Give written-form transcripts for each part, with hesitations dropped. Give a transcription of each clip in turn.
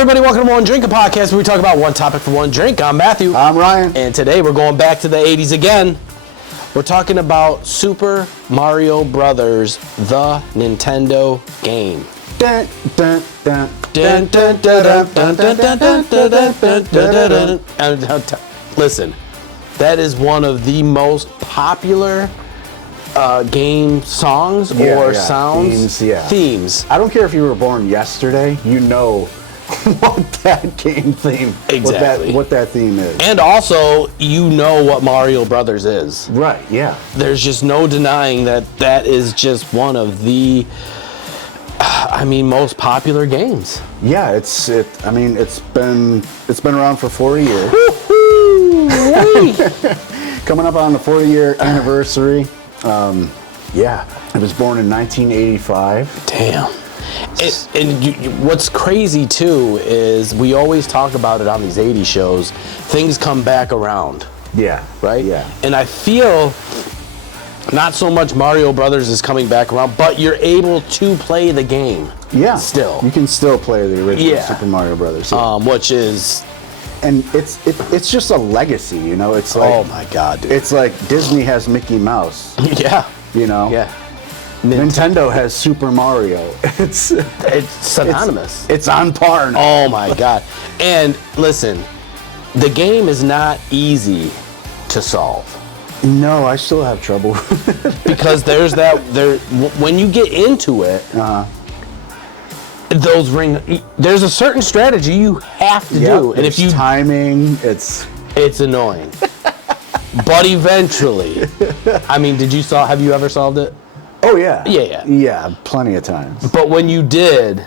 everybody, welcome to One Drink Podcast, where we talk about one topic for one drink. I'm Matthew. I'm Ryan. And today we're going back to the 80s again. We're talking about Super Mario Brothers, the Nintendo game. Dun, dun, dun, Dun, dun, dun, dun, dun, dun, dun, dun, dun, dun, dun, dun. Listen, that is one of the most popular game songs or sounds. Themes. I don't care if you were born yesterday, you know what that game theme, Exactly. what that theme is. And also, you know what Mario Brothers is. Right, yeah. There's just no denying that is just one of the most popular games. Yeah, it's been around for 40 years. Coming up on the 40-year anniversary. It was born in 1985. Damn. What's crazy too is we always talk about it on these 80 shows. Things come back around. Yeah. Right? Yeah. And I feel not so much Mario Brothers is coming back around, but you're able to play the game. Yeah. Still. You can still play the original Super Mario Brothers. Yeah. Which is... And it's just a legacy, you know? It's like... Oh my God, dude. It's like Disney has Mickey Mouse. Yeah. You know? Yeah. Nintendo has Super Mario. It's synonymous. It's on par now. Oh my God. And listen, the game is not easy to solve. No, I still have trouble. Because when you get into it, there's a certain strategy you have to do. And if you timing, it's annoying. But eventually, have you ever solved it? Oh yeah. Yeah. Yeah, plenty of times. But when you did,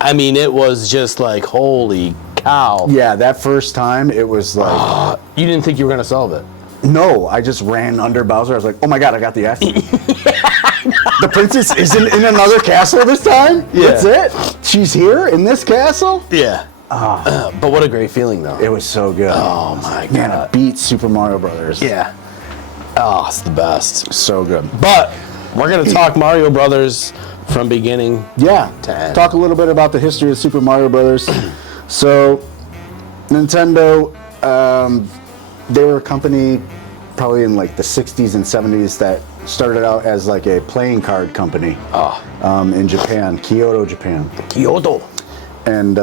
it was just like, holy cow. Yeah, that first time, it was like... You didn't think you were going to solve it? No, I just ran under Bowser. I was like, oh my God, I got the F. The princess isn't in another castle this time? Yeah. That's it? She's here in this castle? Yeah. But what a great feeling, though. It was so good. Oh my God. Man, it beat Super Mario Brothers. Yeah. Oh, it's the best. So good. But we're going to talk Mario Brothers from beginning to end. Talk a little bit about the history of Super Mario Brothers. So, Nintendo, they were a company probably in like the 60s and 70s that started out as like a playing card company in Japan, Kyoto, Japan. Kyoto. And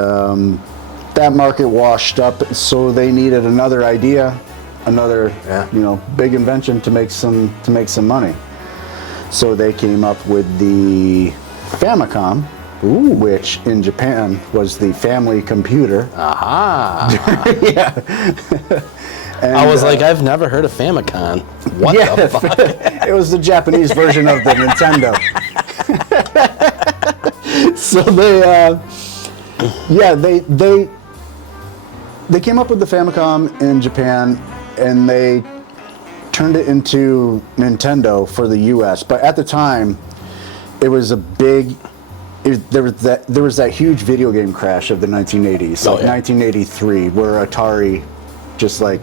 that market washed up, so they needed another idea, another big invention to make some money. So they came up with the Famicom, which in Japan was the family computer. Aha. Yeah. And, I was like, I've never heard of Famicom. What the fuck? It was the Japanese version of the Nintendo. So they came up with the Famicom in Japan, and they turned it into Nintendo for the U.S. But at the time, it was there was that huge video game crash of the 1980s, 1983, where Atari just like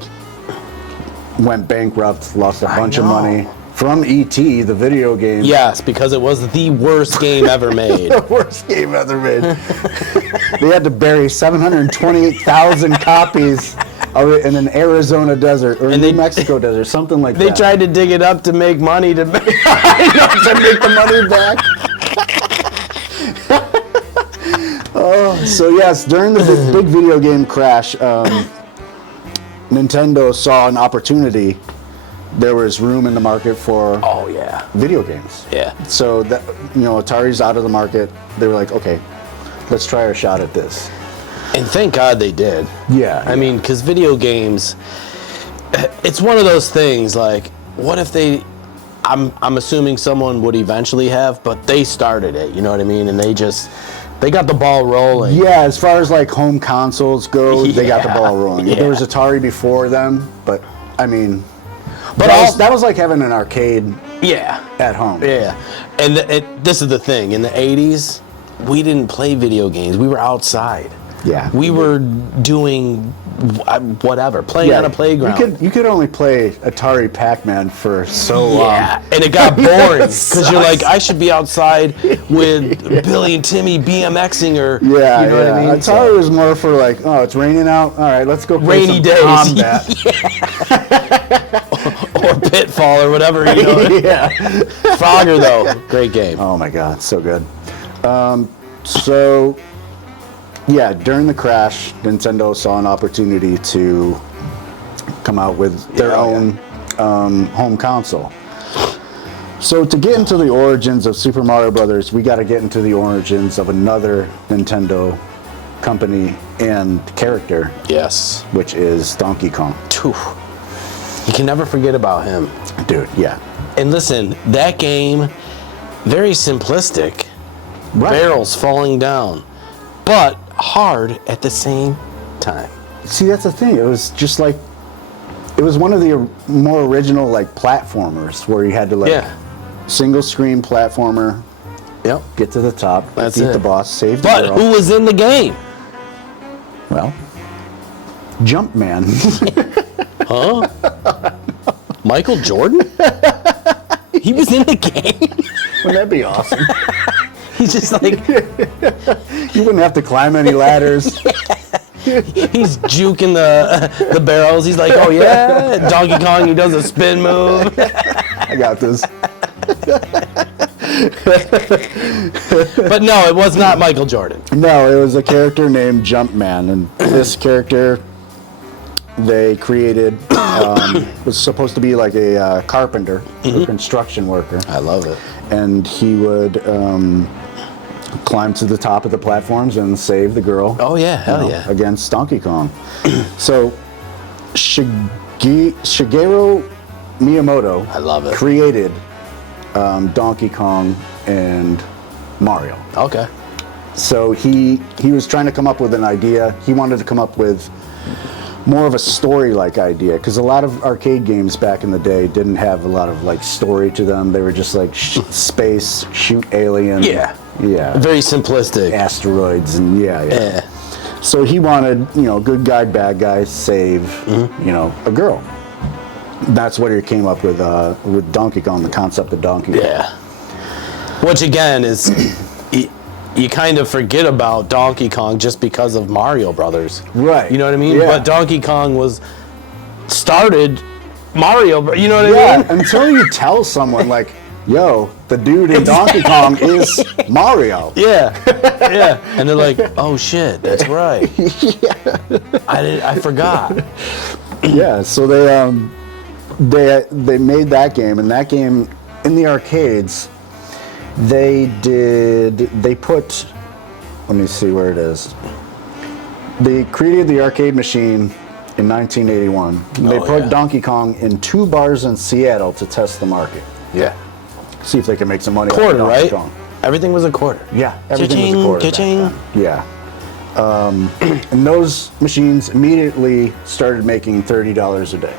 went bankrupt, lost a bunch of money from E.T., the video game. Yes, because it was the worst game ever made. The worst game ever made. They had to bury 728,000 copies of it in an Arizona desert or New Mexico desert, something like that. They tried to dig it up to make money to make the money back. So yes, during the big video game crash, Nintendo saw an opportunity. There was room in the market for video games. Yeah. So that Atari's out of the market. They were like, okay, let's try our shot at this. And thank God they did. Yeah. I mean, because video games, it's one of those things. Like, what if they? I'm assuming someone would eventually have, but they started it. You know what I mean? And they got the ball rolling. Yeah, as far as like home consoles go, they got the ball rolling. Yeah. There was Atari before them, but I mean, but that was like having an arcade at home. Yeah, and this is the thing. In the 80s, we didn't play video games. We were outside. Yeah. We were doing whatever, playing on a playground. You could only play Atari Pac-Man for so long. Yeah, and it got boring because you're like, I should be outside with Billy and Timmy BMXing or Yeah, you know what I mean. Atari was more for like, oh, it's raining out. All right, let's go play Rainy some days. combat. Or Pitfall or whatever. You know. Yeah. Frogger though, great game. Oh my God, so good. So, yeah, during the crash, Nintendo saw an opportunity to come out with their own home console. So to get into the origins of Super Mario Brothers, we got to get into the origins of another Nintendo company and character. Yes. Which is Donkey Kong. Phew. You can never forget about him. Dude, yeah. And listen, that game, very simplistic. Right. Barrels falling down, but hard at the same time. See, that's the thing. It was just like, it was one of the more original like platformers where you had to like single screen platformer. Yep. Get to the top, That's beat it. the boss, save the But girl. who was in the game? Well, Jumpman. Huh? Michael Jordan? He was in the game? Wouldn't that be awesome? He's just like... You wouldn't have to climb any ladders. He's juking the barrels. He's like, oh yeah, Donkey Kong, he does a spin move. I got this. But no, it was not Michael Jordan. No, it was a character named Jumpman, and this character they created was supposed to be like a carpenter, a construction worker. I love it. And he would climb to the top of the platforms and save the girl. Oh yeah, hell yeah. Against Donkey Kong. So Shigeru Miyamoto I love it. created Donkey Kong and Mario. Okay. So he was trying to come up with an idea. He wanted to come up with more of a story-like idea, because a lot of arcade games back in the day didn't have a lot of like story to them. They were just like space, shoot alien. Yeah. Very simplistic. Asteroids and yeah. So he wanted, good guy, bad guy, save, a girl. That's what he came up with Donkey Kong, the concept of Donkey Kong. Yeah. Which again is, you kind of forget about Donkey Kong just because of Mario Brothers. Right. You know what I mean? Yeah. But Donkey Kong started Mario, you know what I mean? Until you tell someone like, yo, the dude in Donkey Kong is Mario. Yeah. And they're like, oh shit, that's right. I forgot. Yeah, so they made that game, and that game in the arcades, they put, let me see where it is. They created the arcade machine in 1981. They put Donkey Kong in 2 bars in Seattle to test the market. Yeah. See if they can make some money. Quarter, off of Donkey right? Kong. Everything was a quarter. Yeah, everything was a quarter. Cha-ching. Yeah. And those machines immediately started making $30 a day.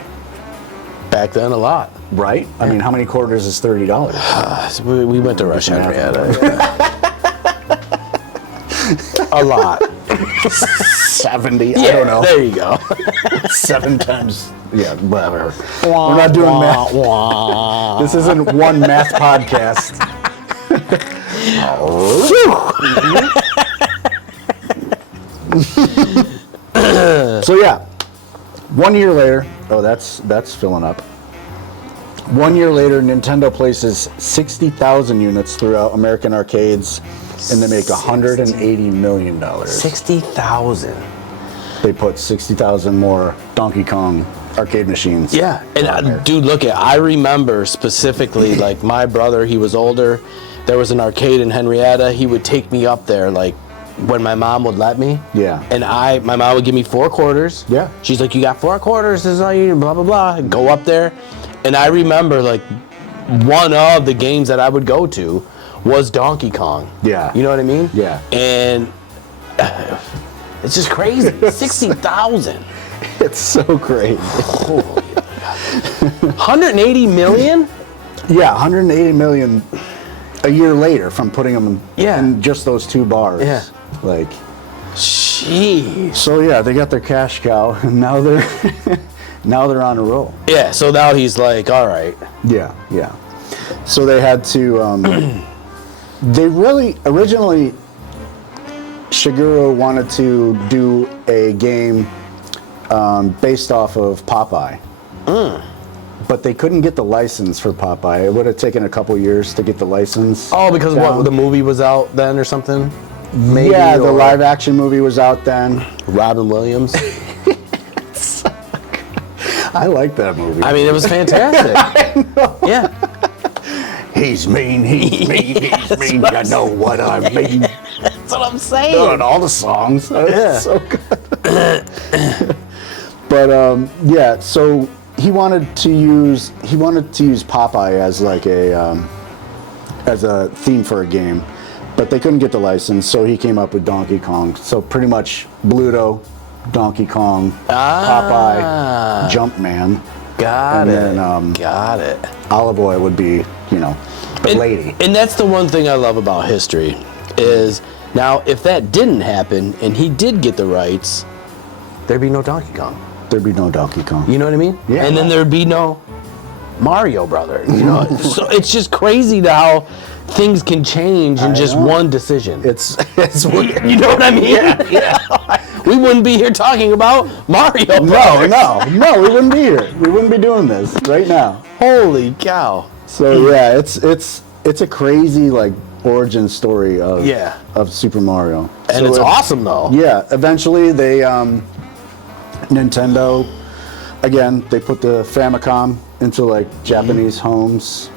Back then, a lot. Right? I mean, how many quarters is $30? We went to Rochester. A lot. 70, I don't know. There you go. 7 times, whatever. We're not doing math. This isn't one math podcast. So yeah, 1 year later, that's filling up. 1 year later, Nintendo places 60,000 units throughout American arcades, and they make $180 million. 60,000. They put 60,000 more Donkey Kong arcade machines. Yeah, and dude, I remember specifically, like my brother, he was older. There was an arcade in Henrietta. He would take me up there, like when my mom would let me. Yeah. And my mom would give me 4 quarters. Yeah. She's like, you got 4 quarters, this is all you need, blah, blah, blah. I'd go up there. And I remember, like, one of the games that I would go to was Donkey Kong. Yeah. You know what I mean? Yeah. And it's just crazy. 60,000. It's so crazy. Holy God. 180 million? Yeah, 180 million a year later from putting them Yeah. in just those 2 bars. Yeah. Like, Jeez. So yeah, they got their cash cow, and now they're on a roll. Yeah. So now he's like, all right. Yeah. So they had to. They really originally, Shigeru wanted to do a game based off of Popeye. But they couldn't get the license for Popeye. It would have taken a couple years to get the license. Oh, because down. what, the movie was out then or something? Maybe, yeah, the or live action movie was out then. Robin Williams. I like that movie. I mean, it was fantastic. I know. Yeah. He's mean, he's mean, I know what I mean. That's what I'm saying. Doing all the songs. Yeah. So good. But yeah, so he wanted to use Popeye as like as a theme for a game, but they couldn't get the license, so he came up with Donkey Kong. So pretty much Bluto, Donkey Kong, Popeye, Jumpman. Got Got it. Olive Oil would be, the lady. And that's the one thing I love about history is now if that didn't happen and he did get the rights, there'd be no Donkey Kong. There'd be no Donkey Kong. You know what I mean? Yeah. And then there'd be no Mario Brothers. So it's just crazy to how things can change in just one decision. It's weird. You know what I mean? Yeah. We wouldn't be here talking about Mario Brothers. No, we wouldn't be here. We wouldn't be doing this right now. Holy cow. So yeah, it's a crazy like origin story of Super Mario. And it's awesome though. Yeah, eventually they Nintendo again, they put the Famicom into like Japanese homes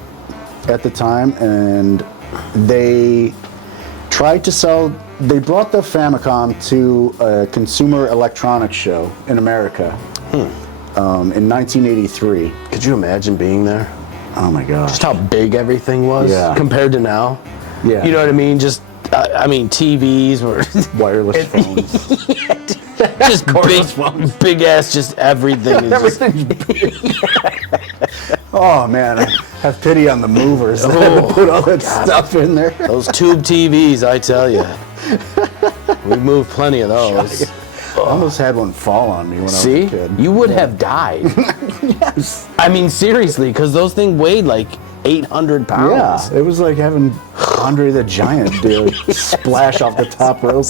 at the time, and they tried to sell. They brought the Famicom to a consumer electronics show in America in 1983. Could you imagine being there? Oh my gosh! Just how big everything was compared to now. Yeah, you know what I mean. Just TVs were wireless phones. Just big ass, just everything. Is Everything's big. Oh man, I have pity on the movers that had to put all that stuff in there. Those tube TVs, I tell you. We moved plenty of those. I almost had one fall on me when I was a kid. You would have died. Yes. I mean, seriously, because those things weighed like 800 pounds. Yeah, it was like having Andre the Giant dude splash off the top rope.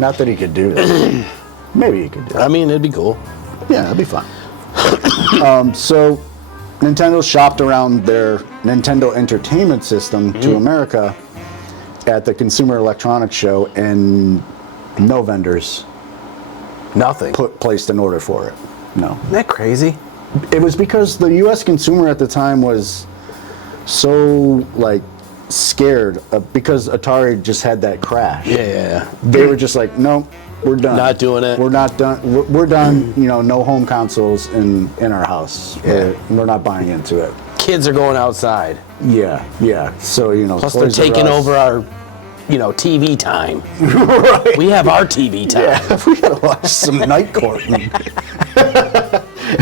Not that he could do it. Maybe he could do it. I mean, it'd be cool. Yeah, it'd be fun. So Nintendo shopped around their Nintendo Entertainment System to America at the Consumer Electronics Show, and no vendors Nothing. placed an order for it. No. Isn't that crazy? It was because the U.S. consumer at the time was so like scared because Atari just had that crash. Yeah. They were just like, no, we're done. Not doing it. We're not done. We're done. No home consoles in our house. Yeah. We're not buying into it. Kids are going outside. Yeah. So Plus they're taking over our, TV time. Right. We have our TV time. Yeah. We gotta watch some Night Court.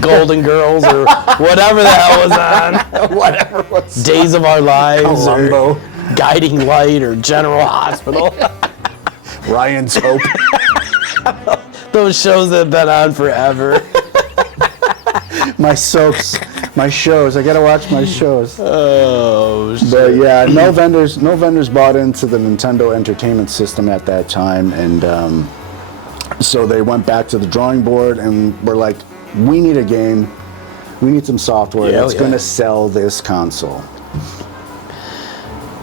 Golden Girls or whatever the hell was on. Whatever was Days of Our Lives Columbo. or Guiding Light or General Hospital. Ryan's Hope. Those shows that have been on forever. My soaps. My shows. I gotta watch my shows. Oh, shit. But yeah, no vendors bought into the Nintendo Entertainment System at that time, and so they went back to the drawing board and were like, we need a game, we need some software that's going to sell this console.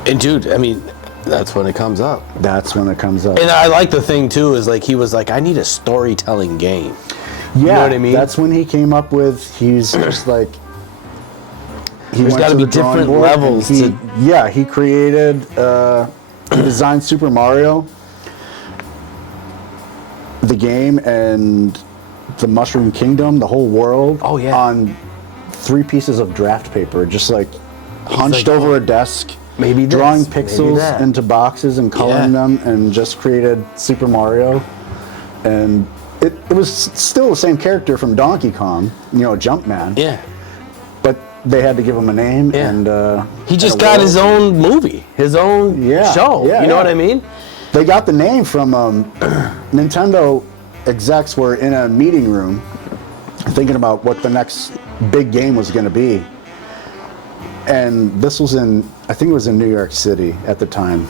And dude, I mean, that's when it comes up. That's when it comes up. And I like the thing too is like he was like, I need a storytelling game. Yeah, you know what I mean? That's when he came up with. He's just like. There's got to be different levels. He created. He designed Super Mario, the game, and the Mushroom Kingdom, the whole world. Oh yeah. On 3 pieces of draft paper, just like hunched over a desk. Maybe this, drawing maybe pixels that. into boxes and coloring them, and just created Super Mario. And it was still the same character from Donkey Kong, Jumpman. Yeah. But they had to give him a name, and he just got his own movie, his own show. You know what I mean? They got the name from Nintendo execs were in a meeting room thinking about what the next big game was going to be. And this was I think it was in New York City at the time,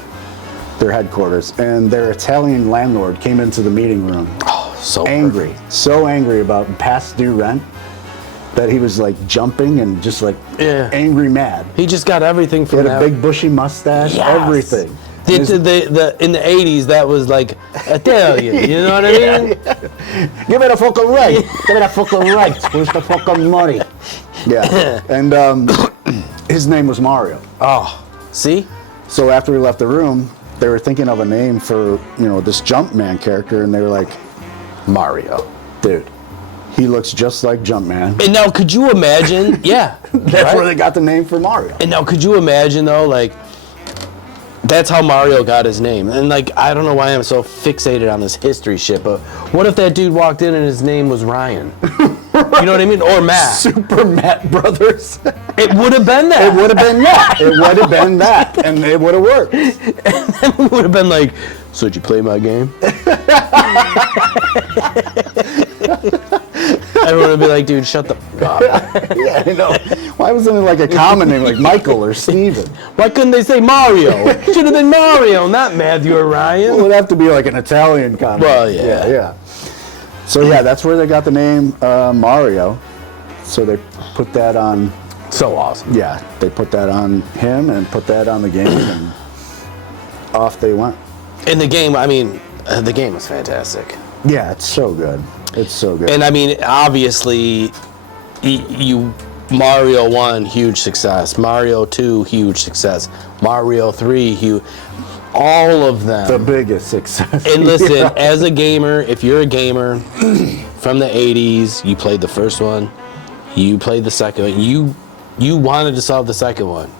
their headquarters. And their Italian landlord came into the meeting room. Oh, so angry. perfect. So angry about past due rent that he was like jumping and just like angry mad. He just got everything from He had that. a big bushy mustache, everything. In the 80s, that was like Italian, you know what I mean? Give me the fucking right. Give me the fucking right. Where's the fucking money? Yeah. And his name was Mario. Oh, see? So after we left the room, they were thinking of a name for, this Jumpman character, and they were like, Mario. dude, he looks just like Jumpman. And now, could you imagine? Yeah. That's where they got the name for Mario. And now, could you imagine, though, like, that's how Mario got his name. And, like, I don't know why I'm so fixated on this history shit, but what if that dude walked in and his name was Ryan? You know what I mean? Or Matt. Super Matt Brothers. It would have been that. It would have been that. It would have been that. And it would have worked. And then we would have been like, so did you play my game? Everyone would be like, dude, shut the fuck up. Yeah, I know. Why wasn't it like a common name like Michael or Steven? Why couldn't they say Mario? Should have been Mario, not Matthew or Ryan. It would have to be like an Italian common. Well, yeah. Yeah. So yeah, that's where they got the name Mario. So they put that on. So awesome. Yeah, they put that on him and put that on the game, and off they went. In the game, I mean, the game was fantastic. Yeah, it's so good. It's so good. And I mean, obviously, Mario 1, huge success. Mario 2, huge success. Mario 3, huge. All of them. The biggest success. And listen, as a gamer, if you're a gamer from the 80s, you played the first one, you played the second one, you wanted to solve the second one.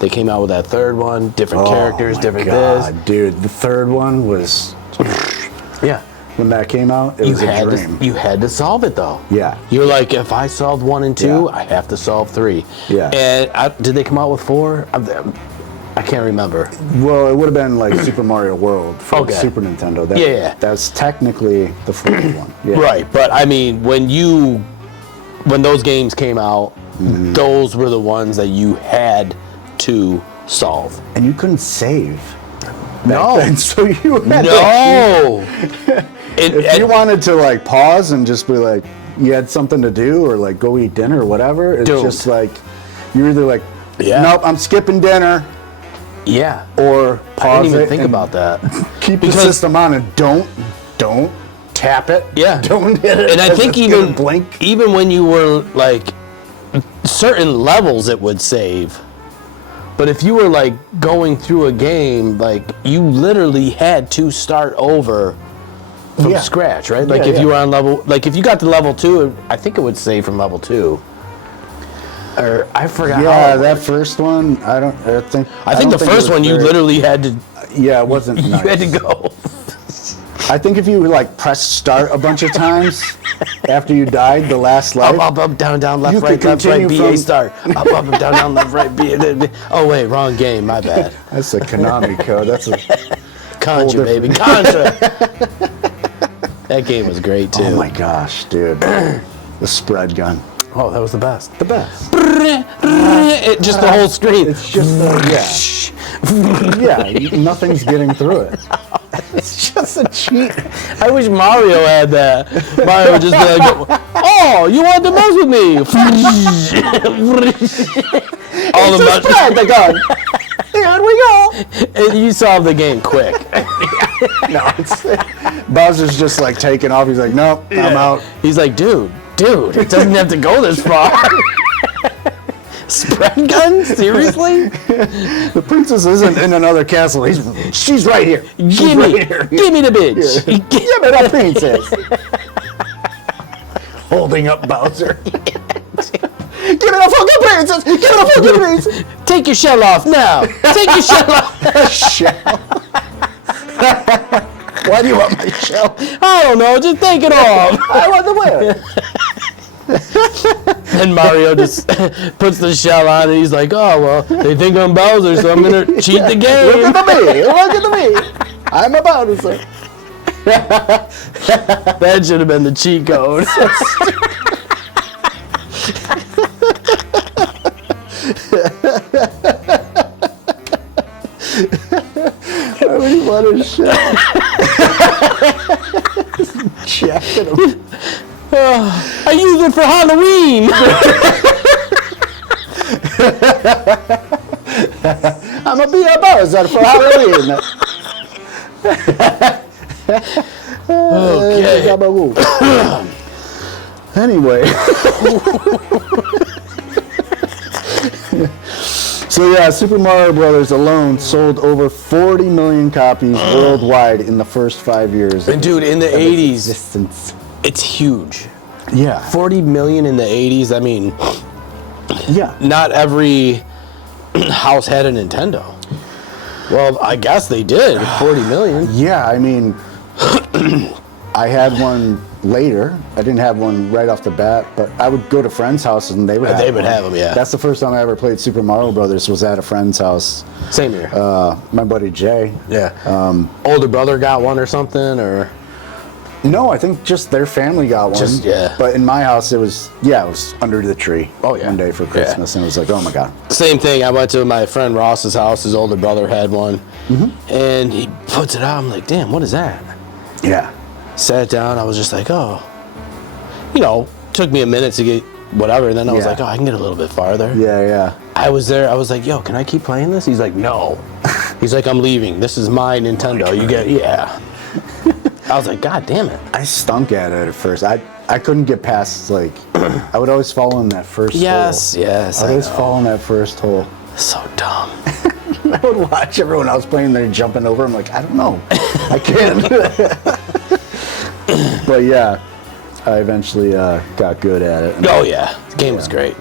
They came out with that third one, different characters, different this. Dude, the third one was... Yeah. When that came out, it was a dream. You had to solve it, though. Yeah. You're like, if I solved 1 and 2, I have to solve 3. Yeah. And did they come out with 4? I can't remember. Well, it would have been like Super Mario World for Super Nintendo. That's technically the fourth one. Yeah. Right, but I mean, when those games came out, those were the ones that you had to solve. And you couldn't save. No. Then, so you had if you wanted to like pause and just be like, you had something to do or like go eat dinner or whatever, it's just like, you're either like, nope, I'm skipping dinner. Yeah. Or pause I didn't even it think about that. Keep the system on and don't tap it. Yeah. Don't hit it. And I think even when you were like certain levels it would save. But if you were like going through a game, like you literally had to start over from scratch, right? Like if you were on level, like if you got to level 2, I think it would save from level 2. Or I forgot. Yeah, that first one, I think the first one you literally had to. Yeah, it wasn't. You had to go. I think if you like press start a bunch of times after you died, the last life. Up, down, left, right, B, A start. Up, down, left, right, B. Oh wait, wrong game. My bad. That's a Konami code. That's a Contra, baby, Contra. That game was great too. Oh my gosh, dude, the spread gun. Oh, that was the best. The best. Just the whole screen. It's just nothing's getting through it. It's just a cheat. I wish Mario had that. Mario would just be like, "Oh, you want to mess with me?" All the spread the gun. Here we go. And you solve the game quick. No, Bowser's just like taking off. He's like, "Nope, I'm out." He's like, "Dude, it doesn't have to go this far." Spread gun? Seriously? The princess isn't in another castle. She's right here. Give me the bitch. Yeah. Give me the princess. Holding up Bowser. Give me the fucking princess. Give me the fucking princess. Take your shell off now. Take your shell off. Shell. Why do you want my shell? I don't know. Just take it off. I want to wear it. And Mario just puts the shell on and he's like, "Oh, well, they think I'm Bowser, so I'm going to cheat the game." Look at me. I'm about to say. That should have been the cheat code. I really want to shit. Checking them. I use it for Halloween. I'm gonna be a Bowser for Halloween. Okay. Anyway. So yeah, Super Mario Brothers alone sold over 40 million copies worldwide in the first 5 years. And dude, in the 80s, existence. it's huge. Yeah. 40 million in the 80s. I mean, Yeah. not every house had a Nintendo. Well, I guess they did. 40 million. Yeah, I mean, I had one later. I didn't have one right off the bat, but I would go to friends' houses and they would have They would one. have them, yeah. That's the first time I ever played Super Mario Brothers was at a friend's house. Same here. My buddy Jay. Yeah. Older brother got one or something, or No, I think just their family got one. Just, yeah. But in my house, it was under the tree. Oh, yeah. One day for Christmas, and it was like, oh my God. same thing. I went to my friend Ross's house. His older brother had one, and he puts it out. I'm like, damn, what is that? Yeah. Sat down. I was just like, oh, took me a minute to get whatever, and then I was Yeah. like, oh, I can get a little bit farther. Yeah. I was there. I was like, yo, can I keep playing this? He's like, no. He's like, I'm leaving. This is my Nintendo. You get, yeah. I was like, God damn it. I stunk at it at first. I couldn't get past, like, I would always fall in that first hole. Yes. I would always fall in that first hole. So dumb. I would watch everyone else playing there jumping over. I'm like, I don't know. I can't. But yeah, I eventually got good at it. Oh yeah, the game was great.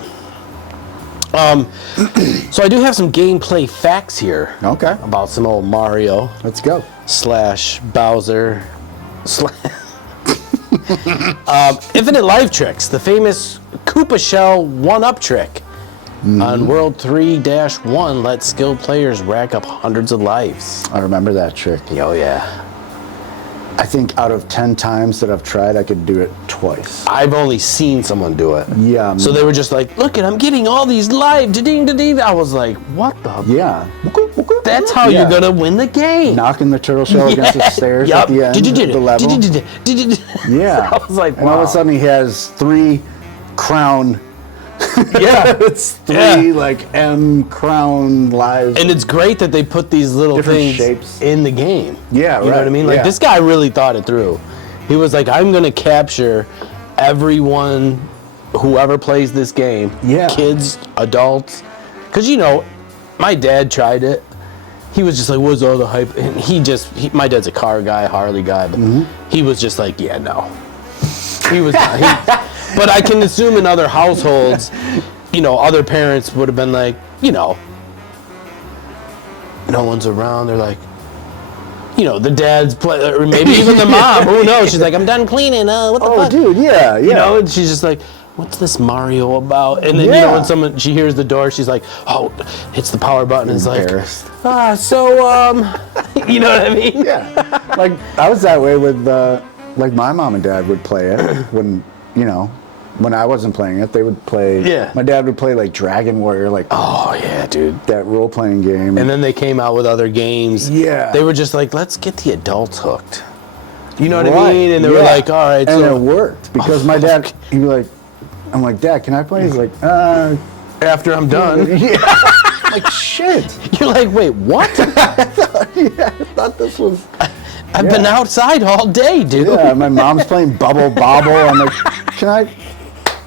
So I do have some gameplay facts here. Okay. About some old Mario Let's go. / Bowser infinite life tricks. The famous Koopa Shell 1-up trick on World 3-1 lets skilled players rack up hundreds of lives. I remember that trick. Oh yeah. I think out of 10 times that I've tried, I could do it twice. I've only seen someone do it. Yeah. So they were just like, look I'm getting all these lives. Da-ding, da-ding. I was like, what the? Yeah. That's how you're going to win the game. Knocking the turtle shell against the stairs at the end of the level. Yeah. I was like, And all of a sudden he has 3 crown. Yeah. It's 3 like M crown lives. And it's great that they put these little Different things shapes. in the game. Yeah, You know what I mean? Like, this guy really thought it through. He was like, I'm going to capture everyone, whoever plays this game. Yeah. Kids, adults. Because, my dad tried it. He was just like, what's all the hype? And my dad's a car guy, Harley guy, but he was just like, yeah, no. He was not. But I can assume in other households, other parents would have been like, no one's around. They're like, the dad's play, or maybe even the mom. Who knows? She's like, I'm done cleaning. What the fuck? Dude, yeah. And she's just like, what's this Mario about? And then, when she hears the door, she's like, oh, hits the power button and is like, you know what I mean? Yeah. Like, I was that way with, like, my mom and dad would play it when, when I wasn't playing it, they would play. Yeah. My dad would play, like, Dragon Warrior, like, oh, yeah, dude. that role-playing game. And then they came out with other games. Yeah. They were just like, let's get the adults hooked. You know what I mean? And they were like, all right. And so it worked because my dad, he'd be like, I'm like, Dad, can I play? He's like, after I'm done. Yeah. Like, shit. You're like, wait, what? I thought this was. I've been outside all day, dude. Yeah, my mom's playing Bubble Bobble. I'm like,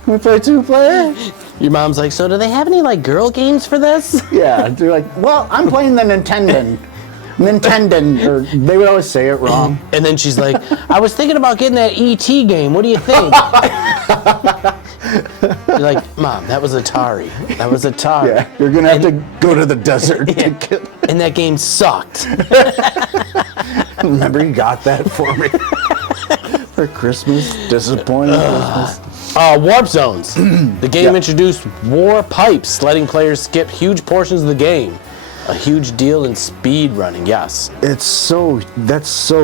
can we play 2-player? Your mom's like, so do they have any, like, girl games for this? Yeah, they're like, well, I'm playing the Nintendo, or they would always say it wrong. And then she's like, I was thinking about getting that E.T. game. What do you think? You're like, Mom, that was Atari. That was Atari. Yeah, you're going to have to go to the desert. And that game sucked. Remember you got that for me for Christmas? Disappointing Christmas. Warp zones. The game introduced war pipes, letting players skip huge portions of the game. A huge deal in speed running, yes. That's so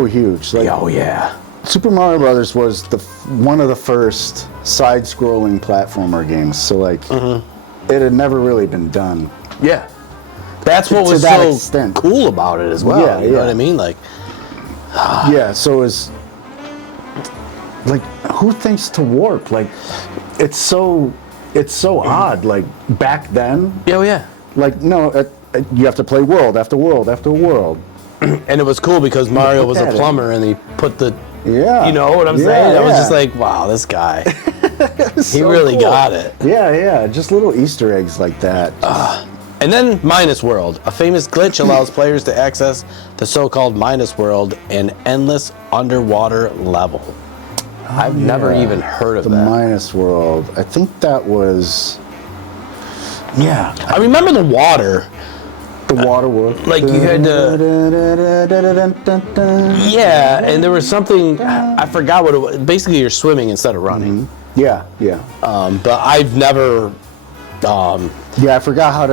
huge. Like, Oh, yeah. Super Mario Brothers was one of the first side-scrolling platformer games. So, like, it had never really been done. Yeah. That's what was so cool about it as well. You know what I mean? Like, yeah, so it was like, who thinks to warp? Like, it's so odd. Like, back then, oh yeah, like, no, you have to play world after world after world. And it was cool because Mario was a plumber and he put the, Yeah. you know what I'm saying? I was just like, wow, this guy, he really got it. Yeah, just little Easter eggs like that. And then Minus World. A famous glitch allows players to access the so-called Minus World, an endless underwater level. I've never even heard of the that. Minus World. I think that was. Yeah. I remember the water. The water world. Like you had to. Yeah, and there was something, I forgot what it was. Basically, you're swimming instead of running. Yeah. But I've never. Yeah, I forgot how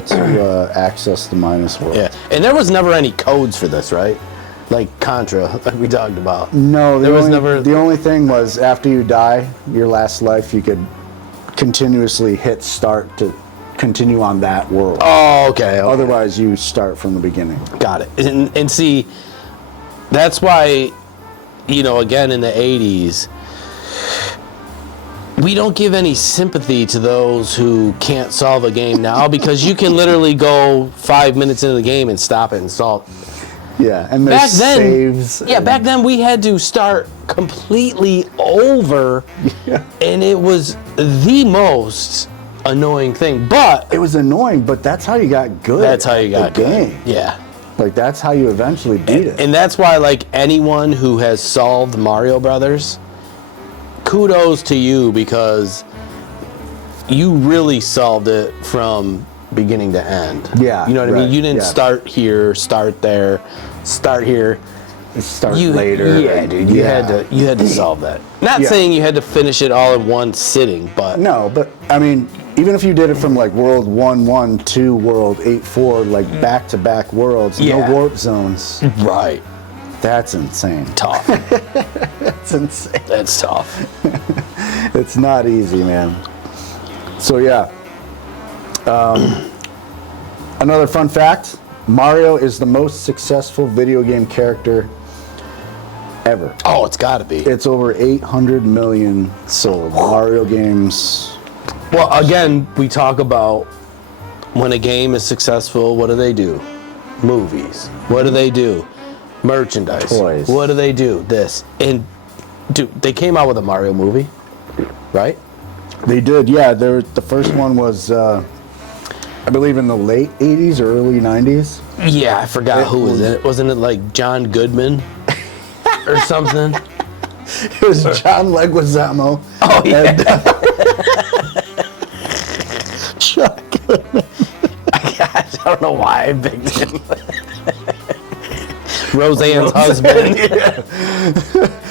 to access the Minus World. Yeah, and there was never any codes for this, right? Like Contra, like we talked about. No, there was never. The only thing was after you die, your last life, you could continuously hit start to continue on that world. Oh, okay. Otherwise, you start from the beginning. Got it. And see, that's why, you know, again in the 80s, we don't give any sympathy to those who can't solve a game now because you can literally go 5 minutes into the game and stop it and solve. Yeah, and there's saves. Yeah, back then we had to start completely over, and it was the most annoying thing. But it was annoying, but that's how you got good. That's how you got the game. Yeah. Like, that's how you eventually beat it. And that's why, like, anyone who has solved Mario Brothers, kudos to you because you really solved it from beginning to end. Yeah. You know what I mean? You didn't start here, start there, start here. Start later. Yeah, dude. You had to solve that. Not saying you had to finish it all in one sitting, but no, but I mean, even if you did it from like World 1-1 to World 8-4, like back-to-back worlds, no warp zones. Right. That's insane. Tough. That's insane. That's tough. It's not easy, man. So yeah. Another fun fact, Mario is the most successful video game character ever. Oh, it's got to be. It's over 800 million sold. Mario games. Well, again, we talk about when a game is successful, what do? Movies. What do? Merchandise. Toys. What do? This. And, dude, they came out with a Mario movie, right? They did, yeah. The first one was, I believe, in the late 80s or early 90s. Yeah, I forgot who was in it. Wasn't it like John Goodman or something? It was John Leguizamo. Oh, yeah. John Goodman. I don't know why I picked him. Roseanne's husband.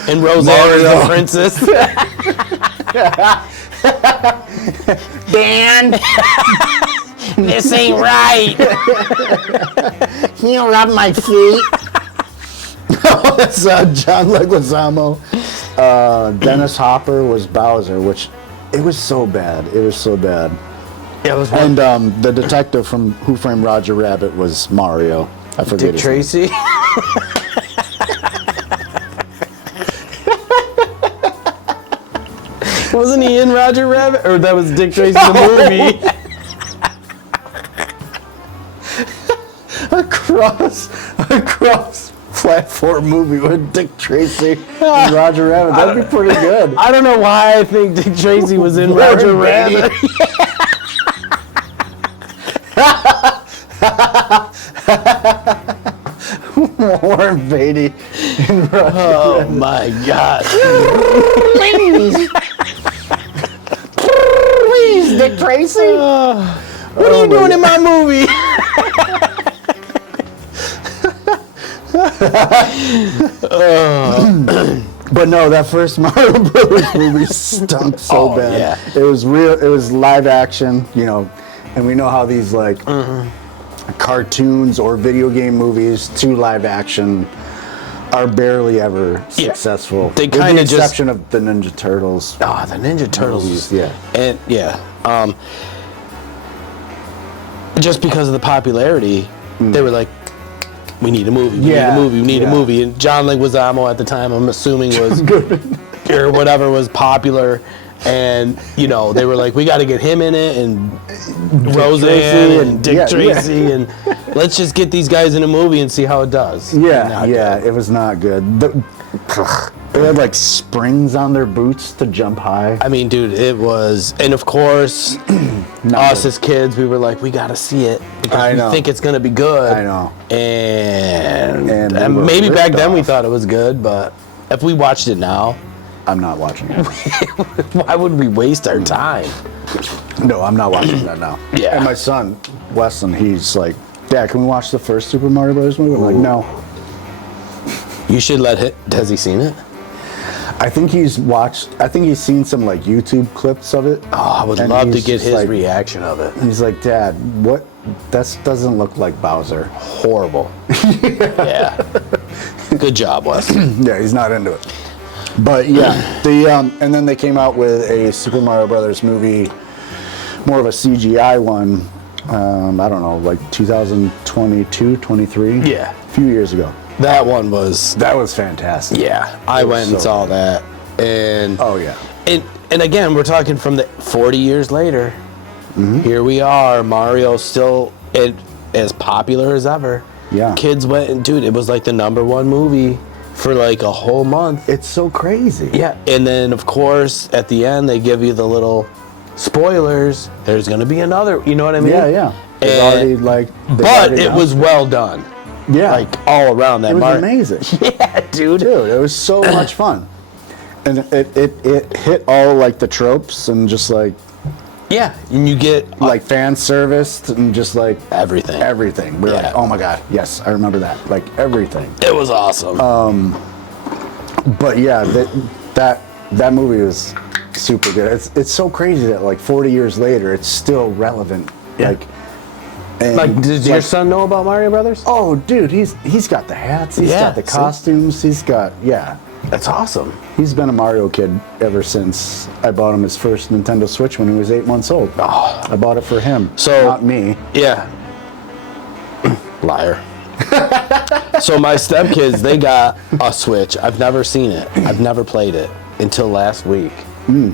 And Roseanne was the princess. Dan, this ain't right. You rub my feet. No, it's John Leguizamo. Dennis Hopper was Bowser, which it was so bad. It was so bad. Yeah, it was. And the detective from Who Framed Roger Rabbit was Mario. I forget Dick his Tracy. name. Wasn't he in Roger Rabbit? Or that was Dick Tracy the movie? A cross-platform movie with Dick Tracy and Roger Rabbit. That'd be pretty good. I don't know why I think Dick Tracy was in Roger Rabbit. Warren Beatty and Roger Oh my God. Please, Dick Tracy. What are you doing in my movie? But no, that first Mario Brothers movie stunk so bad. Yeah. It was real. It was live action, you know, and we know how these like cartoons or video game movies to live action are barely ever successful. They kind of just, exception of the Ninja Turtles. Oh, the Ninja Turtles. Movies, yeah. And just because of the popularity, they were like, we need a movie, we need a movie, we need a movie. And John Leguizamo at the time, I'm assuming, was or whatever was popular. And, you know, they were like, we got to get him in it, and Roseanne and Dick Tracy, and let's just get these guys in a movie and see how it does. It was not good. They had like springs on their boots to jump high. I mean, dude, it was, and of course, us as kids, we were like, we got to see it because we think it's going to be good. I know. And maybe back then we thought it was good, but if we watched it now, I'm not watching it. Why would we waste our time? No, I'm not watching that now. Yeah. And my son, Weston, he's like, Dad, can we watch the first Super Mario Bros. Movie? I'm like, no. You should let him. Has he seen it? I think he's seen some like YouTube clips of it. Oh, I would love to get his reaction of it. He's like, Dad, what? That doesn't look like Bowser. Horrible. Yeah. Good job, Wes. Yeah, he's not into it. But yeah, and then they came out with a Super Mario Brothers movie, more of a CGI one. I don't know, like 2022, 23. Yeah, a few years ago. That was fantastic. Yeah, I went and saw that, and and again, we're talking from the 40 years later. Here we are, Mario still as popular as ever. Yeah, kids went and dude, it was like the #1 movie for like a whole month. It's so crazy. Yeah, and then of course at the end they give you the little spoilers. There's gonna be another. You know what I mean? Yeah. It's already like. But it was well done. Yeah, like all around that. It was amazing. Yeah, dude, it was so much fun, and it hit all like the tropes and just like. Yeah, and you get like fan service and just like everything. We're like, oh my god, yes, I remember that. Like everything. It was awesome. But yeah, that movie was super good. It's so crazy that like 40 years later, it's still relevant. Yeah. Does your son know about Mario Brothers? Oh, dude, he's got the hats. He's got the costumes. He's got That's awesome. He's been a Mario kid ever since I bought him his first Nintendo Switch when he was 8 months old. Oh. I bought it for him, not me. Yeah. Liar. So my stepkids, they got a Switch. I've never seen it. I've never played it until last week. I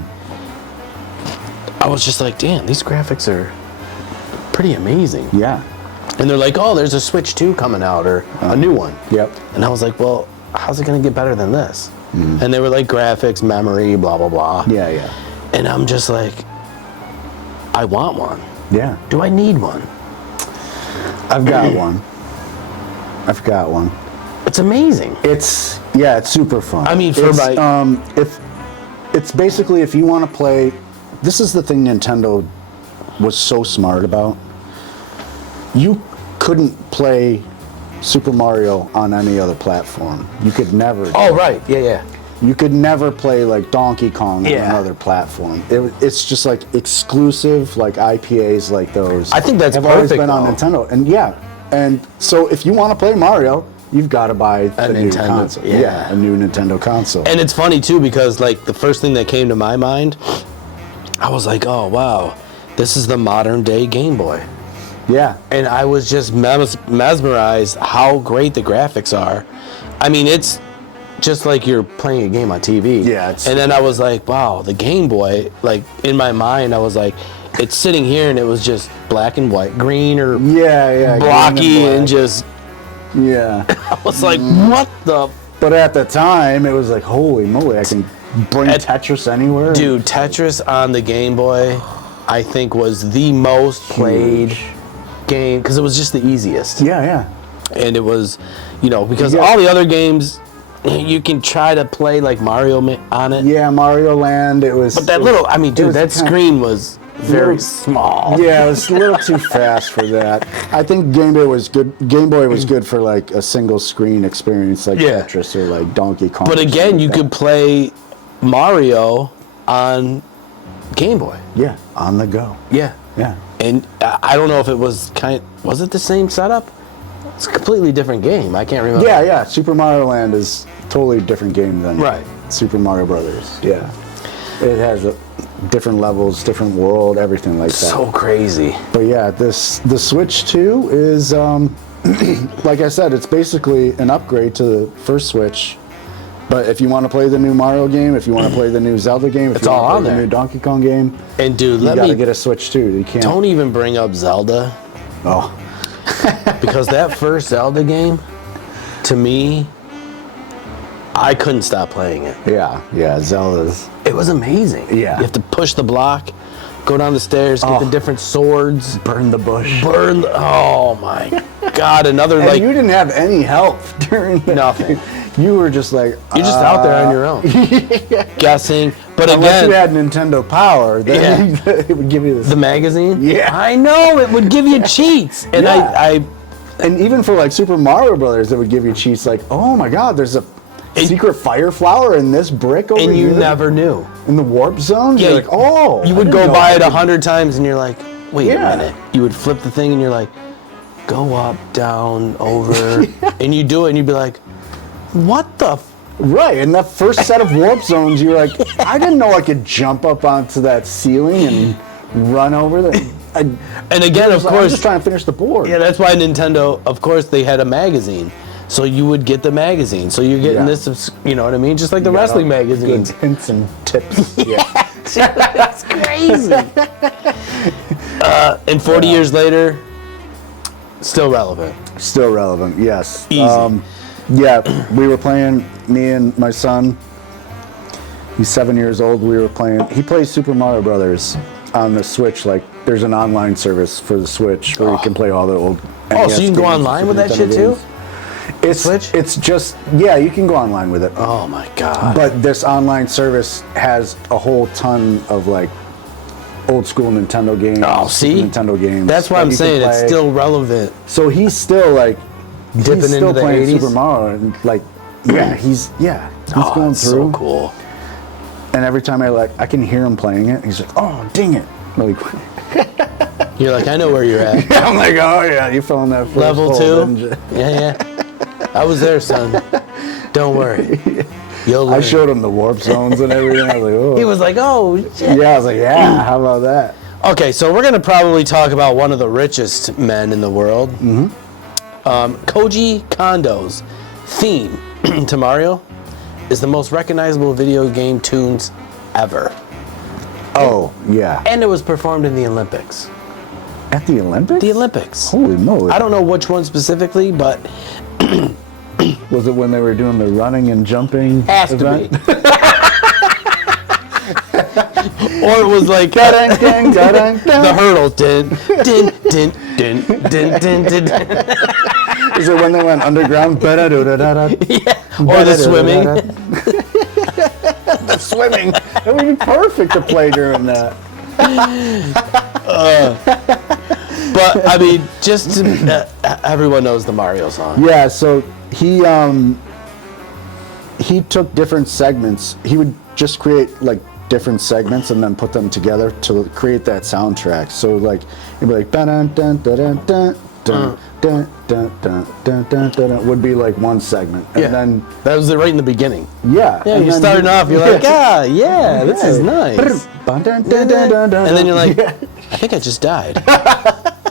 was just like, damn, these graphics are pretty amazing. Yeah. And they're like, oh, there's a Switch 2 coming out, or a new one. Yep. And I was like, well, how's it going to get better than this? And they were like, graphics, memory, blah, blah, blah. Yeah. And I'm just like, I want one. Yeah. Do I need one? I've got one. It's amazing. It's super fun. I mean, it's basically if you want to play, this is the thing Nintendo was so smart about. You couldn't play Super Mario on any other platform. You could never. Oh, right. Yeah. You could never play like Donkey Kong on another platform. It's just like exclusive, like IPAs like those. I think that's have perfect, always been on Nintendo. And so if you want to play Mario, you've got to buy the new console. Yeah, a new Nintendo console. And it's funny too because like the first thing that came to my mind, I was like, oh wow, this is the modern day Game Boy. Yeah. And I was just mesmerized how great the graphics are. I mean, it's just like you're playing a game on TV. Yeah. And then I was like, wow, the Game Boy, like in my mind, I was like, it's sitting here and it was just black and white, green or blocky and just. Yeah. I was like, what the? But at the time, it was like, holy moly, I can bring Tetris anywhere. Dude, Tetris on the Game Boy, I think was the most played game because it was just the easiest. Yeah. And it was, because all the other games, you can try to play like Mario on it. Yeah, Mario Land, it was. But that screen was very small. Yeah, it was a little too fast for that. I think Game Boy was good. Game Boy was good for like a single screen experience like Tetris or like Donkey Kong. But again, you could play Mario on Game Boy. Yeah, on the go. Yeah. And I don't know if it was was it the same setup? It's a completely different game. I can't remember. Yeah. Super Mario Land is totally different game than Right. Super Mario Brothers. Yeah. It has different levels, different world, everything like that. So crazy. But yeah, the Switch 2 is, like I said, it's basically an upgrade to the first Switch. But if you want to play the new Mario game, if you want to play the new Zelda game, if It's you want all to on play the there. new Donkey Kong game, And dude, you let gotta me get a Switch 2. You can't. don't even bring up Zelda. Oh. Because that first Zelda game, to me, I couldn't stop playing it. Yeah, Zelda's. It was amazing. Yeah. You have to push the block, go down the stairs, get the different swords, Burn the bush. oh my God, another And like, you didn't have any help during that. Nothing. You were just like. you're just out there on your own, guessing. But Unless again, you had Nintendo Power, then it would give you this. the magazine, Yeah. I know, it would give you cheats. And Yeah. I And even for like Super Mario Brothers, it would give you cheats like, oh my God, there's a secret fire flower in this brick over and here. you never knew. In the warp zones, Yeah, you're like, oh. You I would didn't go know by I it could- 100 times and you're like, wait Yeah. a minute. You would flip the thing and you're like, go up, down, over. And you do it and you'd be like, what the Right, and that first set of warp zones, you're like, I didn't know I could jump up onto that ceiling and run over there. And again, of I'm course, just trying to finish the board. yeah, that's why Nintendo, of course, they had a magazine. So you would get the magazine. So you're getting Yeah. this, you know what I mean? Just like the You got wrestling all magazines. Good hints and tips. Yeah. That's crazy. And 40 years later, still relevant. Still relevant, yes. Easy. Yeah, we were playing, me and my son, he's 7 years old, we were playing, he plays Super Mario Brothers on the Switch, like, there's an online service for the Switch where you can play all the old Oh, NES so you can go games, online Super with that Nintendo shit too? games. It's Switch? It's just, yeah, you can go online with it. Oh my God. But this online service has a whole ton of like old school Nintendo games. Oh, see? Super Nintendo games. That's why that I'm you can saying it's play. still relevant. So he's still like Dipping he's into still the playing 80s? Super Mario and like he's Oh, going that's through. so cool. And every time I can hear him playing it, he's like, oh dang it. Like You're like, I know where you're at. I'm like, oh yeah, you fell in that first Level hole, 2? didn't you? Yeah. I was there, son. Don't worry. You'll learn. I showed him the warp zones and everything. I was like, oh. He was like, oh, shit. Yeah, I was like, yeah, how about that? Okay, so we're going to probably talk about one of the richest men in the world. Mm-hmm. Koji Kondo's theme to Mario is the most recognizable video game tunes ever. Oh, yeah. And it was performed in the Olympics. At the Olympics? The Olympics. Holy moly. I don't know which one specifically, but Was it when they were doing the running and jumping has to event? be. Or it was like Dun, dun, dun, the dun. hurdle. Din, din, din, din, din, din, din. Is it when they went underground? Ba-da-do-da-da-da. Or the swimming. The swimming. It would be perfect to play during that. But I mean, just to, everyone knows the Mario song. Yeah, so he took different segments. He would just create like different segments and then put them together to create that soundtrack. So like it'd be like dun dun dun dun dun dun dun dun dun dun dun dun would be like one segment, and then That was it right in the beginning. yeah, Yeah, and you're then starting off, you're like, yeah, this is nice. Dun, dun, dun, dun, dun, dun, And then you're like, yeah. I think I just died.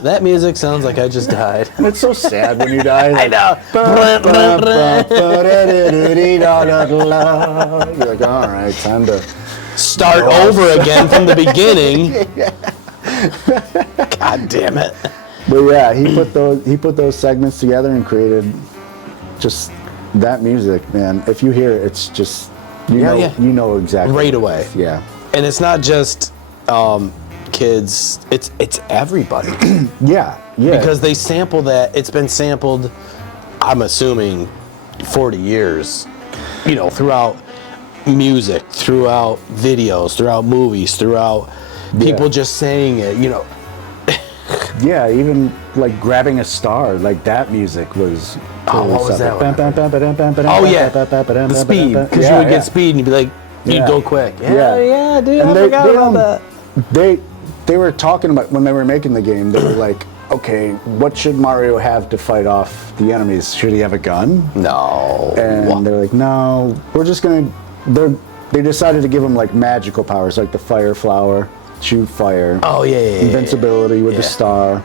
That music sounds like I just died. And it's so sad when you die. I know. You're like, all right, time to. Start over again from the beginning. God damn it. But yeah, he put those segments together and created just that music, man. If you hear it, it's just you know exactly Right away. Yeah. And it's not just kids, it's everybody. Yeah. Because they sample that. It's been sampled, I'm assuming, 40 years, throughout music, throughout videos, throughout movies, throughout people just saying it, yeah, even like grabbing a star, like that music was. Oh, what was that one? Oh yeah, the speed, because you would get speed and you'd be like, you'd go quick. Yeah, dude, I forgot about that. they were talking about when they were making the game. They were like, okay, what should Mario have to fight off the enemies? Should he have a gun? No. And they're like, no, we're just gonna. They decided to give him like magical powers, like the fire flower, shoot fire. Oh yeah. Invincibility with the star.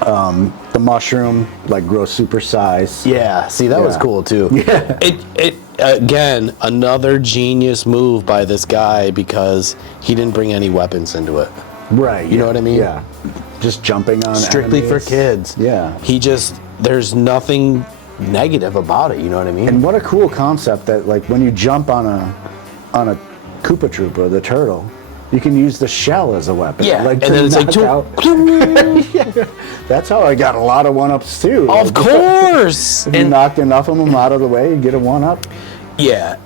The mushroom, like grow super size. Yeah, see, that was cool too. Yeah. It again, another genius move by this guy because he didn't bring any weapons into it. Right. You know what I mean? Yeah. Just jumping on Strictly enemies. for kids. Yeah. There's nothing negative about it, you know what I mean? And what a cool concept that, like, when you jump on a Koopa Troopa, the turtle, you can use the shell as a weapon. Yeah, Like, and then it's like, out. Yeah. That's how I got a lot of one-ups too. Of course! If you knocked enough of them out of the way, you get a one-up. Yeah.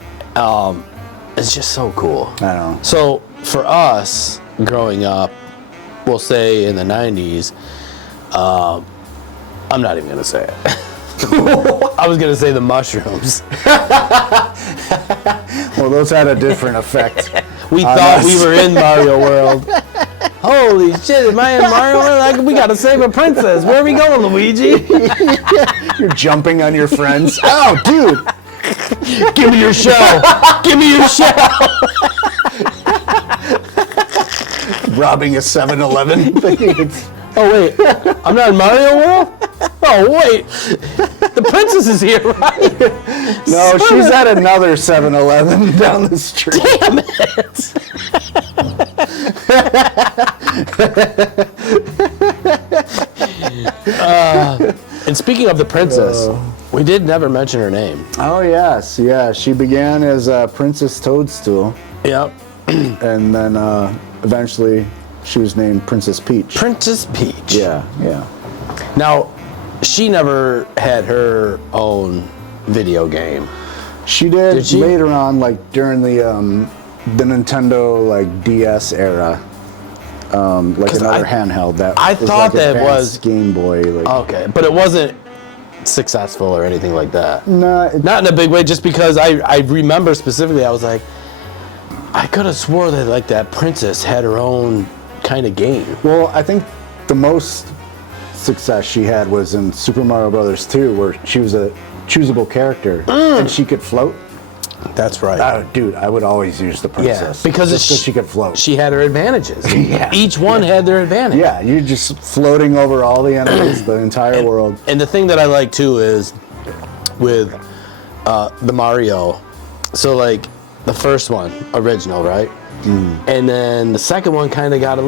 It's just so cool. I know. So, for us, growing up, we'll say in the 90s, I'm not even going to say it. I was going to say the mushrooms. Well, those had a different effect. We thought we were in Mario World. Holy shit, am I in Mario World? Like, we got to save a princess. Where are we going, Luigi? You're jumping on your friends. Oh, dude. Give me your shell. Give me your shell. Robbing a 7-Eleven. Oh, wait. I'm not in Mario World? Oh, wait. The princess is here, right? No, she's at another 7-Eleven down the street. Damn it. And speaking of the princess, we did never mention her name. Oh, yes. Yeah, she began as Princess Toadstool. Yep. And then eventually she was named Princess Peach. Princess Peach. Yeah, yeah. Now, she never had her own video game. She did, Did she? later on, like during the Nintendo like DS era, like another handheld that I was thought like that advanced was Game Boy. Like, okay, but it wasn't successful or anything like that. nah, Not in a big way, just because I remember specifically, I was like, I could have swore that like that princess had her own kind of game. well, I think the most success she had was in Super Mario Brothers 2, where she was a choosable character and she could float. That's right. Oh, dude, I would always use the Yeah, princess because just she could float. She had her advantages. Yeah. Each one had their advantage. Yeah, you're just floating over all the enemies, the entire world. And the thing that I like too is with the Mario, so like the first one, original, right? And then the second one kind of got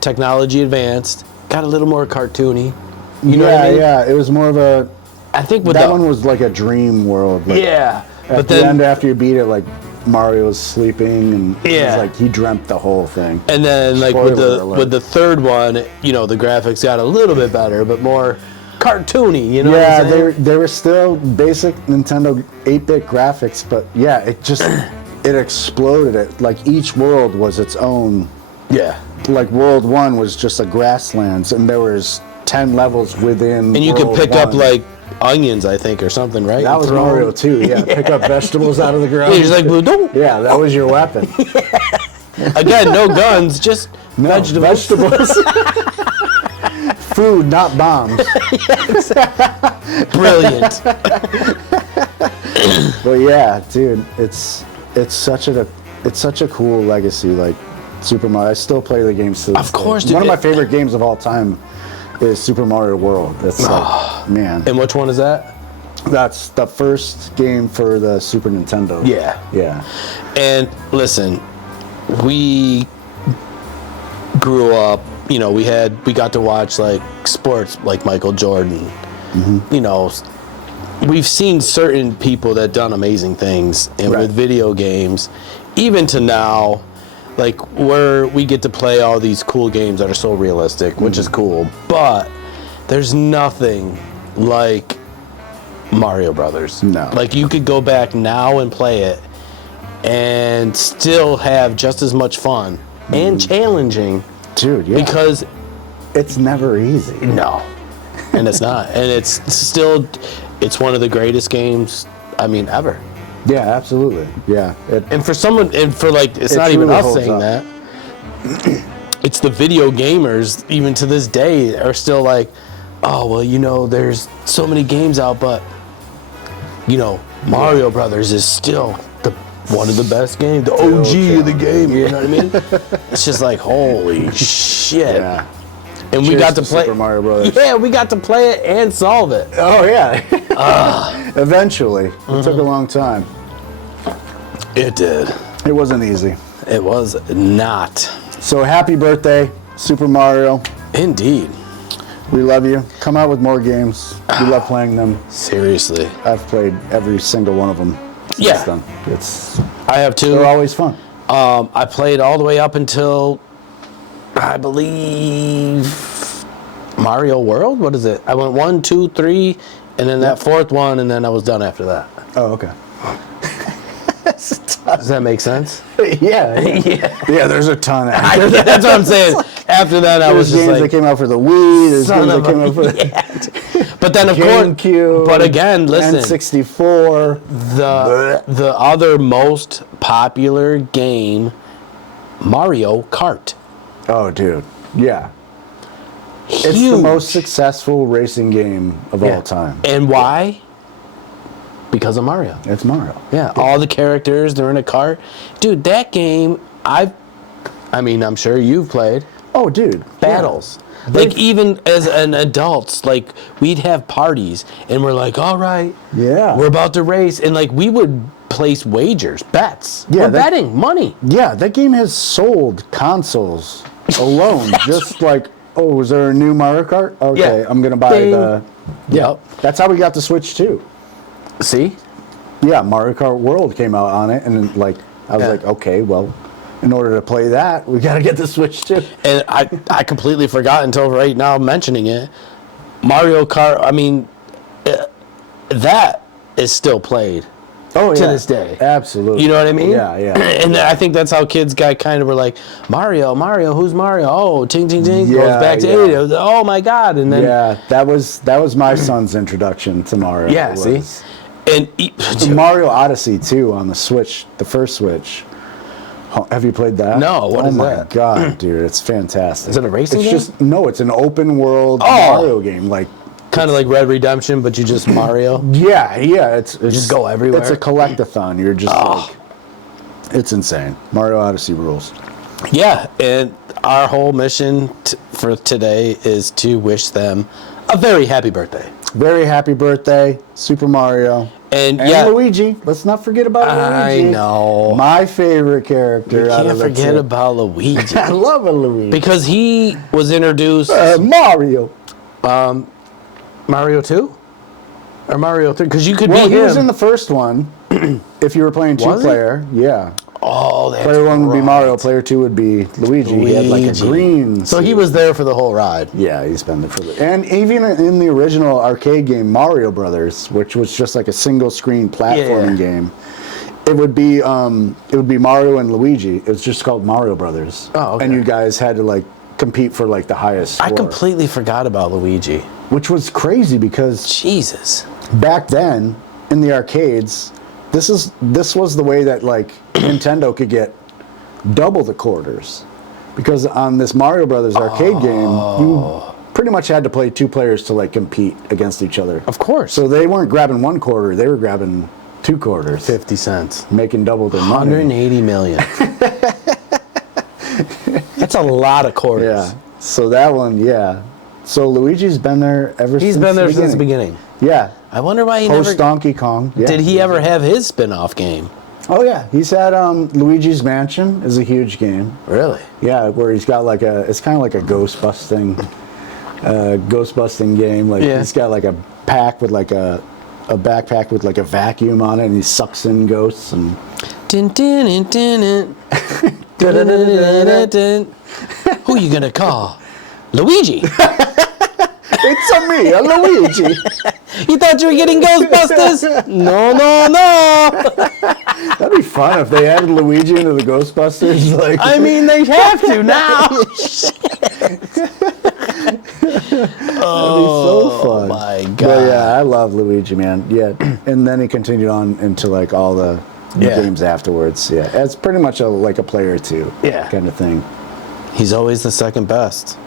technology advanced, got a little more cartoony. You know what I mean? Yeah, it was more of a. I think with That one was like a dream world. Like, yeah, At but the then end, after you beat it, like Mario was sleeping, and it Yeah. was like he dreamt the whole thing. and then like Spoiler alert. with the third one, the graphics got a little bit better, but more cartoony. You know Yeah, what I'm saying? they were still basic Nintendo 8-bit graphics, but yeah, it just it exploded. It like each world was its own. Yeah. Like World 1 was just a grasslands, and there was 10 levels within. And you could World pick up 1. like onions, I think, or something, right? That was Throw 'em. Mario 2. Yeah, pick up vegetables out of the ground. Yeah, just like boom. Yeah, that was your weapon. Again, no guns, just No, vegetables. Food, not bombs. Brilliant. But yeah, dude, it's such a cool legacy. Like Super Mario, I still play the games to this Of course, day. dude. One of my favorite games of all time is Super Mario World. That's like, man. And which one is that? That's the first game for the Super Nintendo. Yeah. Yeah. And listen, we grew up, we got to watch like sports like Michael Jordan. We've seen certain people that done amazing things, and Right. with video games, even to now, like where we get to play all these cool games that are so realistic, which is cool, but there's nothing like Mario Brothers. No. Like you could go back now and play it and still have just as much fun and challenging, Dude, yeah. because it's never easy. no, and it's not, and it's still, it's one of the greatest games, ever. Yeah, absolutely. Yeah. And for someone, and for like, it's It not even truly us holds saying up. that. it's the video gamers, even to this day, are still like, oh, well, you know, there's so many games out, but, you know, Mario Brothers is still one of the best games, the OG of the game, you know what I mean? It's just like, holy shit. Yeah. And Cheers we got to to play Super Mario Brothers. Yeah, we got to play it and solve it. Oh, yeah. Eventually. It took a long time. It did. It wasn't easy. It was not. So happy birthday, Super Mario. Indeed. We love you. Come out with more games. We love playing them. Seriously. I've played every single one of them since Yeah. then. I have two. They're always fun. I played all the way up until, I believe, Mario World? What is it? I went 1, 2, 3, and then that fourth one, and then I was done after that. Oh, okay. Does that make sense? Yeah. Yeah, there's a ton. That's what I'm saying. After that, I was There's just games like, that came out for the Wii. There's son games that of came a- out for the But then, of course, GameCube. but again, listen, N64. the other most popular game, Mario Kart. Oh, dude. Yeah. It's the Huge. most successful racing game of all time. And why? Because of Mario. It's Mario. Yeah, all the characters, they're in a cart. Dude, that game, I mean, I'm sure you've played. Oh, dude. Battles. Yeah. Like, even as an adults, like, we'd have parties, and we're like, all right, Yeah. we're about to race. And, like, we would place wagers, bets. Yeah, We're betting money. Yeah, that game has sold consoles alone. Just like, oh, is there a new Mario Kart? Okay, Yeah. I'm going to buy Ding. the... Yep. That's how we got the Switch, too. See? Yeah, Mario Kart World came out on it, and like I was Yeah. like, okay, well, in order to play that, we got to get the Switch too. And I completely forgot until right now mentioning it. Mario Kart, I mean, that is still played Oh, to yeah. this day. Absolutely. You know what I mean? Yeah, yeah. And I think that's how kids got kind of were like, Mario, who's Mario? Oh, ting, ting, ting, goes Yeah, back to yeah. 80. Oh my God. And then, Yeah, that was my son's introduction to Mario. yeah, It see? was- And The Mario Odyssey too on the Switch, the first Switch. Have you played that? No, what oh is my that? God, dude, it's fantastic. Is it a racing it's game? Just no, it's an open world Oh. Mario game. Like, kind of like Red Redemption, but you just Mario. yeah, it's just go everywhere? It's a collectathon. You're just like, it's insane. Mario Odyssey rules. Yeah, and our whole mission for today is to wish them a very happy birthday. Very happy birthday, Super Mario. And, And yeah, Luigi. Let's not forget about I Luigi. know. My favorite character. You out can't of the forget two. about Luigi. I love a Luigi. Because he was introduced Mario. Mario 2 or Mario 3 because you could Well, be he him. was in the first one. If you were playing Was he? two-player, yeah. oh, that's Player one would be right. Mario. Player two would be Luigi. He had like a Luigi. green. So he suit. was there for the whole ride. Yeah, he's been there for the. And even in the original arcade game Mario Brothers, which was just like a single-screen platforming game, it would be Mario and Luigi. It was just called Mario Brothers. Oh, okay. And you guys had to like compete for like the highest score. I completely forgot about Luigi. Which was crazy because Jesus. back then in the arcades, this was the way that like Nintendo could get double the quarters, because on this Mario Brothers arcade game, you pretty much had to play two players to like compete against each other. Of course. So they weren't grabbing one quarter; they were grabbing two quarters, 50 cents. making double their money. 180 million. That's a lot of quarters. Yeah. So that one, yeah. So Luigi's been there ever. He's since been there the since the beginning. Yeah. I wonder why he Post never... Donkey Kong. Yeah. Did he ever have his spin-off game? Oh yeah, he's had Luigi's Mansion is a huge game. Really? Yeah, where he's got like it's kind of like a ghost busting game. Like Yeah. he's got like a pack with like a backpack with like a vacuum on it, and he sucks in ghosts and. Dun, dun, dun, dun, dun. Dun, dun, dun, dun, dun, dun. Who you gonna call? Luigi. It's a me, a Luigi. You thought you were getting Ghostbusters? No, no, no. That'd be fun if they added Luigi into the Ghostbusters. Like, I mean, they have to now. that'd be so fun. My God. But yeah, I love Luigi, man. Yeah, and then he continued on into like all the Yeah. games afterwards. Yeah, it's pretty much like a player two Yeah. kind of thing. He's always the second best.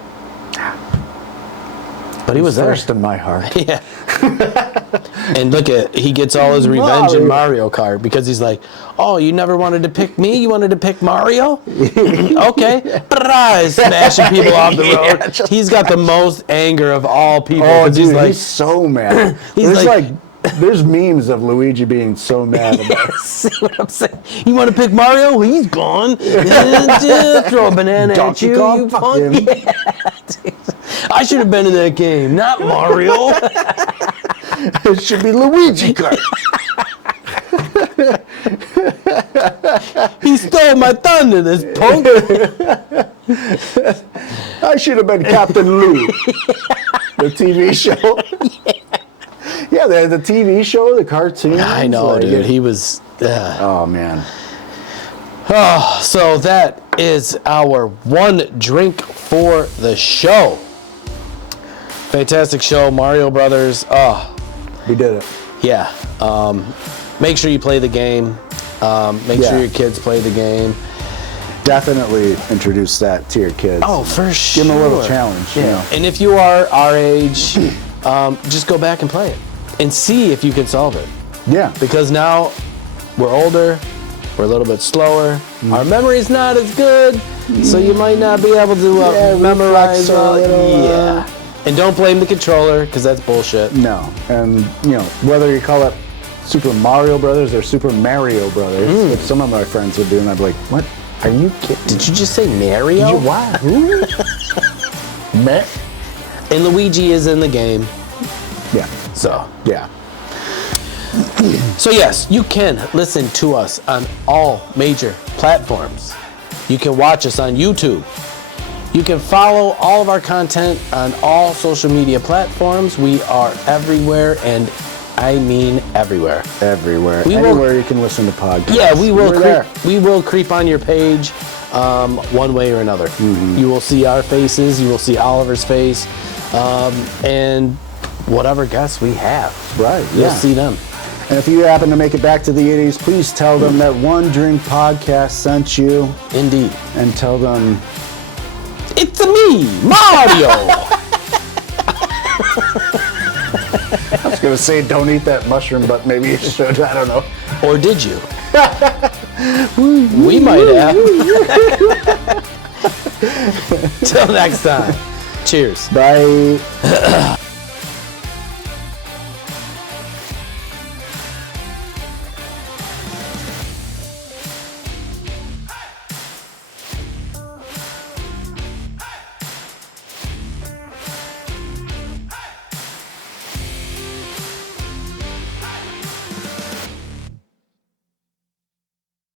But he was there. First in my heart. Yeah. And look at, he gets all his revenge in Mario Kart because he's like, oh, you never wanted to pick me? You wanted to pick Mario? Okay. He's smashing people off the road. He's got the most anger of all people. Oh, dude, he's so mad. There's memes of Luigi being so mad about it. See what I'm saying? You want to pick Mario? Well, he's gone. Throw a banana at you. Kong, You fuck punk. him. Yeah. I should have been in that game, not Mario. It should be Luigi Kart. He stole my thunder, this punk. I should have been Captain Lou. The TV show. Yeah, the TV show, the cartoon. I know, dude. He was... Oh, man. Oh, so that is our one drink for the show. Fantastic show, Mario Brothers. Oh, We did it. yeah. Make sure you play the game. Make sure your kids play the game. Definitely introduce that to your kids. Oh, for sure. Give them a little challenge. Yeah. You know? And if you are our age, just go back and play it and see if you can solve it. Yeah. Because now we're older, we're a little bit slower, our memory's not as good, so you might not be able to memorize all. Yeah. And don't blame the controller, because that's bullshit. No. And, whether you call it Super Mario Brothers or Super Mario Brothers, which some of my friends would do, and I'd be like, what? Are you kidding? Did you just say Mario? Wow. Who? Meh. And Luigi is in the game. Yeah. So, Yeah. So yes, you can listen to us on all major platforms. You can watch us on YouTube. You can follow all of our content on all social media platforms. We are everywhere, and I mean everywhere. Everywhere. We will- Anywhere you can listen to podcasts. Yeah, we will. We're there. We will creep on your page, one way or another. You will see our faces. You will see Oliver's face, and whatever guests we have. Right, You'll yeah. see them. And if you happen to make it back to the 80s, please tell them that One Drink Podcast sent you, Indeed. and tell them... It's me, Mario. I was going to say don't eat that mushroom, but maybe you should. I don't know. Or did you? We might have. Till next time. Cheers. Bye.